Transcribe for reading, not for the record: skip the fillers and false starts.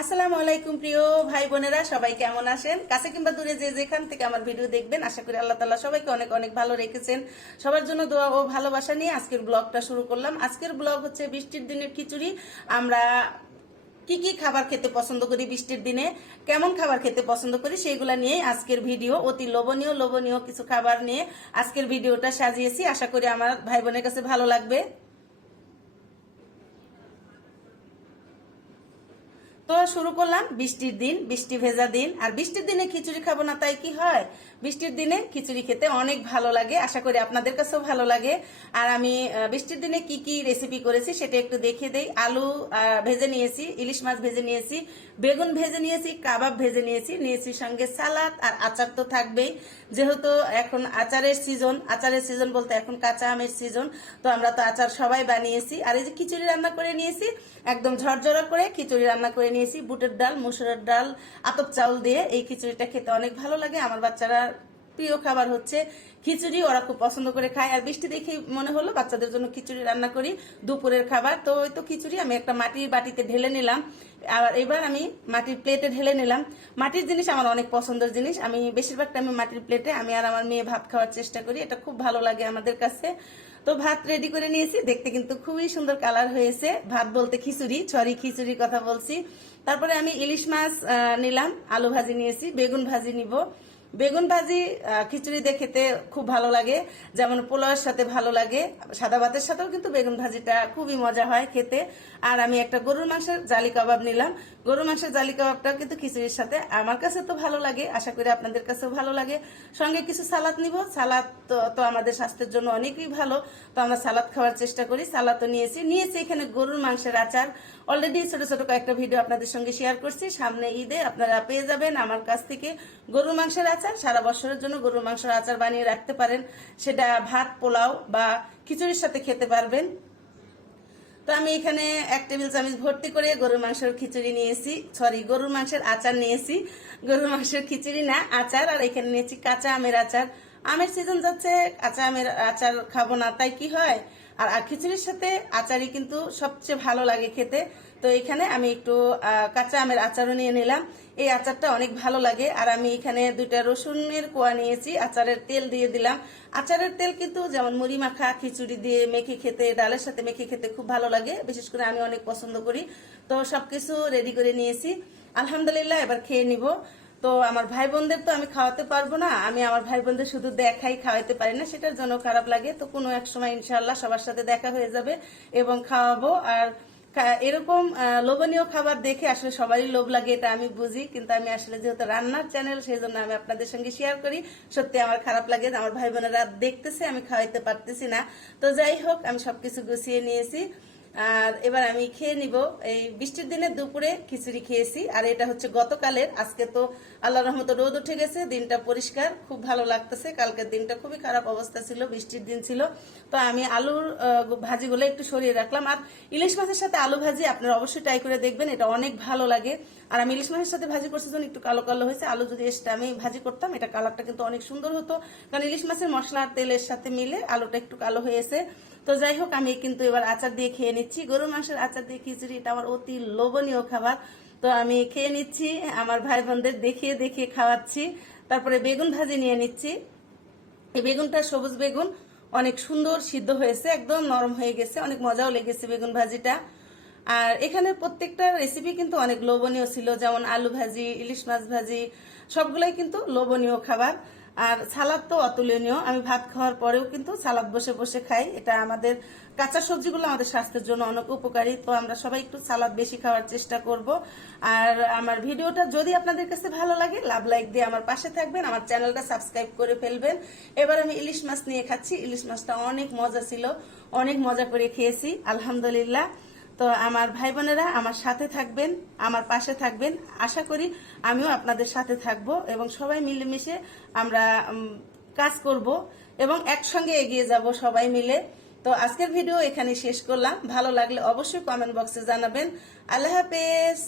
আসসালামু আলাইকুম প্রিয় ভাই বোনেরা, সবাই কেমন আছেন? কাছে কিংবা দূরে যে যেখান থেকে আমার ভিডিও দেখবেন, আশা করি আল্লাহ তাআলা সবাইকে অনেক অনেক ভালো রেখেছেন। সবার জন্য দোয়া ও ভালোবাসা নিয়ে আজকের ব্লগটা শুরু করলাম। আজকের ব্লগ হচ্ছে বৃষ্টির দিনের খিচুড়ি। আমরা কি কি খাবার খেতে পছন্দ করি, বৃষ্টির দিনে কেমন খাবার খেতে পছন্দ করি, সেইগুলা নিয়ে আজকের ভিডিও। অতি লোভনীয় লোভনীয় কিছু খাবার নিয়ে আজকের ভিডিওটা সাজিয়েছি। আশা করি আমার ভাই বোনের কাছে ভালো লাগবে। তো শুরু করলাম বৃষ্টির দিন, বৃষ্টি ভেজা দিন। আর বৃষ্টির দিনে খিচুড়ি খাবো না তাই কি হয়? বৃষ্টির দিনে খিচুড়ি খেতে অনেক ভালো লাগে, আশা করি আপনাদের কাছেও ভালো লাগে। আর আমি বৃষ্টির দিনে কি কি রেসিপি করেছি সেটা একটু দেখিয়ে দেই। আলু ভেজে নিয়েছি, ইলিশ মাছ ভেজে নিয়েছি, বেগুন ভেজে নিয়েছি, কাবাব ভেজে নিয়েছি সঙ্গে সালাদ আর আচার তো থাকবেই। যেহেতু এখন আচারের সিজন, আচারের সিজন বলতে এখন কাঁচা আমের সিজন, তো আমরা তো আচার সবাই বানিয়েছি। আর এই যে খিচুড়ি রান্না করে নিয়েছি, একদম ঝরঝরা করে খিচুড়ি রান্না করে নিয়েছি। বুটের ডাল, মসুরের ডাল, আতপ চাউল দিয়ে এই খিচুড়িটা খেতে অনেক ভালো লাগে। আমার বাচ্চারা প্রিয় খাবার হচ্ছে খিচুড়ি, ওরা খুব পছন্দ করে খায়। আর বৃষ্টি দেখে মনে হলো বাচ্চাদের জন্য খিচুড়ি রান্না করি, দুপুরের খাবার। তো ওই তো খিচুড়ি আমি একটা মাটির বাটিতে ঢেলে নিলাম। আর এবার আমি মাটির প্লেটে ঢেলে নিলাম। মাটির জিনিস আমার অনেক পছন্দের জিনিস। আমি বেশিরভাগ টাইমে মাটির প্লেটে আমি আর আমার মেয়ে ভাত খাওয়ার চেষ্টা করি, এটা খুব ভালো লাগে আমাদের কাছে। তো ভাত রেডি করে নিয়েছি, দেখতে কিন্তু খুবই সুন্দর কালার হয়েছে। ভাত বলতে খিচুড়ি, সরি খিচুড়ির কথা বলছি। তারপরে আমি ইলিশ মাছ নিলাম, আলু ভাজি নিয়েছি, বেগুন ভাজি নিব। বেগুন ভাজি খিচুড়ি দিয়ে খেতে খুব ভালো লাগে, যেমন পোলাওয়ের সাথে ভালো লাগে, সাদা ভাতের সাথেও কিন্তু বেগুন ভাজিটা খুবই মজা হয় খেতে। আর আমি একটা গরুর মাংসের জালি কাবাব নিলাম। গরুর মাংসের জালি কাবাবটা কিন্তু খিচুড়ির সাথে আমার কাছে তো ভালো লাগে, আশা করি আপনাদের কাছেও ভালো লাগে। সঙ্গে কিছু সালাদ নিব। সালাদ তো আমাদের স্বাস্থ্যের জন্য অনেকই ভালো, তো আমরা সালাদ খাওয়ার চেষ্টা করি। সালাদও নিয়েছি এখানে গরুর মাংসের আচার। অলরেডি ছোট ছোট কয়েকটা ভিডিও আপনাদের সঙ্গে শেয়ার করছি। সামনে ঈদে আপনারা পেয়ে যাবেন আমার কাছ থেকে গরুর মাংসের আচার। সারা বছরের জন্য গরুর মাংসের আচার বানিয়ে রাখতে পারেন, সেটা ভাত, পোলাও বা খিচুড়ির সাথে খেতে পারবেন। তো আমি এখানে 1 টেবিল চামচ ভর্তি করে গরুর মাংসের খিচুড়ি নিয়েছি, সরি গরুর মাংসের আচার নিয়েছি। গরুর মাংসের খিচুড়ি না, আচার। আর এখানে নিয়েছি কাঁচা আমের আচার। আমের সিজন যাচ্ছে, কাঁচা আমের আচার খাবো না তাই কি হয়? আর খিচুড়ির সাথে আচারই কিন্তু সবচেয়ে ভালো লাগে খেতে। তো এখানে আমি একটু কাঁচা আমের আচারও নিয়ে নিলাম। এই আচারটা অনেক ভালো লাগে। আর আমি এখানে 2টা রসুনের কোয়া নিয়েছি, আচারের তেল দিয়ে দিলাম। আচারের তেল কিন্তু যেমন মুড়ি মাখা, খিচুড়ি দিয়ে মেখে খেতে, ডালের সাথে মেখে খেতে খুব ভালো লাগে, বিশেষ করে আমি অনেক পছন্দ করি। তো সবকিছু রেডি করে নিয়েছি, আলহামদুলিল্লাহ। এবার খেয়ে নিব। তো আমার ভাই বোনদের তো আমি খাওয়াতে পারবো না, আমি আমার ভাই বোনদের শুধু দেখাই, খাওয়াতে পারি না, সেটার জন্য খারাপ লাগে। তো কোনো এক সময় ইনশাআল্লাহ সবার সাথে দেখা হয়ে যাবে এবং খাওয়াবো। আর এরকম লোভনীয় খাবার দেখে আসলে সবারই লোভ লাগে, এটা আমি বুঝি, কিন্তু আমি আসলে যেহেতু রান্নার চ্যানেল, সেই জন্য আমি আপনাদের সঙ্গে শেয়ার করি। সত্যি আমার খারাপ লাগে, আমার ভাই বোনেরা দেখতেছে আমি খাওয়াইতে পারতেছি না। তো যাই হোক, আমি সবকিছু গুছিয়ে নিয়েছি। আর এবার আমি খেয়ে নিব। এই বৃষ্টির দিনে দুপুরে খিচুড়ি খেয়েছি। আর এটা হচ্ছে গতকালের, আজকে তো আল্লাহ রহমতে রোদ উঠে গেছে, দিনটা পরিষ্কার, খুব ভালো লাগতেছে। কালকের দিনটা খুবই খারাপ অবস্থা ছিল, বৃষ্টির দিন ছিল। তো আমি আলুর ভাজিগুলো একটু সরিয়ে রাখলাম। আর ইলিশ মাছের সাথে আলু ভাজি আপনারা অবশ্যই ট্রাই করে দেখবেন, এটা অনেক ভালো লাগে। আর আমি ইলিশ মাছের সাথে ভাজি করছি জন্য একটু কালো কালো হয়েছে। আলু যদি এসে আমি ভাজি করতাম, এটা কালারটা কিন্তু অনেক সুন্দর হতো, কারণ ইলিশ মাছের মশলা আর তেলের সাথে মিলে আলুটা একটু কালো হয়েছে। তো যাই হোক, আমি কিন্তু এবার আচার দিয়ে খেয়ে নিচ্ছি। গরুর মাংসের আচার দিয়ে খিচুড়ি, এটা আমার অতি লোভনীয় খাবার। তো আমি খেয়ে নিচ্ছি, আমার ভাই বোনদের দেখিয়ে দেখিয়ে খাওয়াচ্ছি। তারপরে বেগুন ভাজি নিয়ে নিচ্ছি। এই বেগুনটা সবুজ বেগুন, অনেক সুন্দর সিদ্ধ হয়েছে, একদম নরম হয়ে গেছে, অনেক মজাও লেগেছে বেগুন ভাজিটা। আর এখানে প্রত্যেকটা রেসিপি কিন্তু অনেক লোভনীয় ছিল, যেমন আলু ভাজি, ইলিশ মাছ ভাজি, সবগুলাই কিন্তু লোভনীয় খাবার। আর সালাদ তো অতুলনীয়, আমি ভাত খাওয়ার পরেও কিন্তু সালাদ বসে বসে খাই। এটা আমাদের কাঁচা সবজিগুলো আমাদের স্বাস্থ্যের জন্য অনেক উপকারী, তো আমরা সবাই একটু সালাদ বেশি খাওয়ার চেষ্টা করব। আর আমার ভিডিওটা যদি আপনাদের কাছে ভালো লাগে, লাভ লাইক দিয়ে আমার পাশে থাকবেন, আমার চ্যানেলটা সাবস্ক্রাইব করে ফেলবেন। এবার আমি ইলিশ মাছ নিয়ে খাচ্ছি। ইলিশ মাছটা অনেক মজা ছিল, অনেক মজা করে খেয়েছি, আলহামদুলিল্লাহ। তো আমার ভাই বোনেরা আমার সাথে থাকবেন, আমার পাশে থাকবেন, আশা করি আমিও আপনাদের সাথে থাকব এবং সবাই মিলেমিশে আমরা কাজ করব এবং একসঙ্গে এগিয়ে যাব সবাই মিলে। তো আজকের ভিডিও এখানে শেষ করলাম, ভালো লাগলে অবশ্যই কমেন্ট বক্সে জানাবেন। আল্লাহ হাফেজ।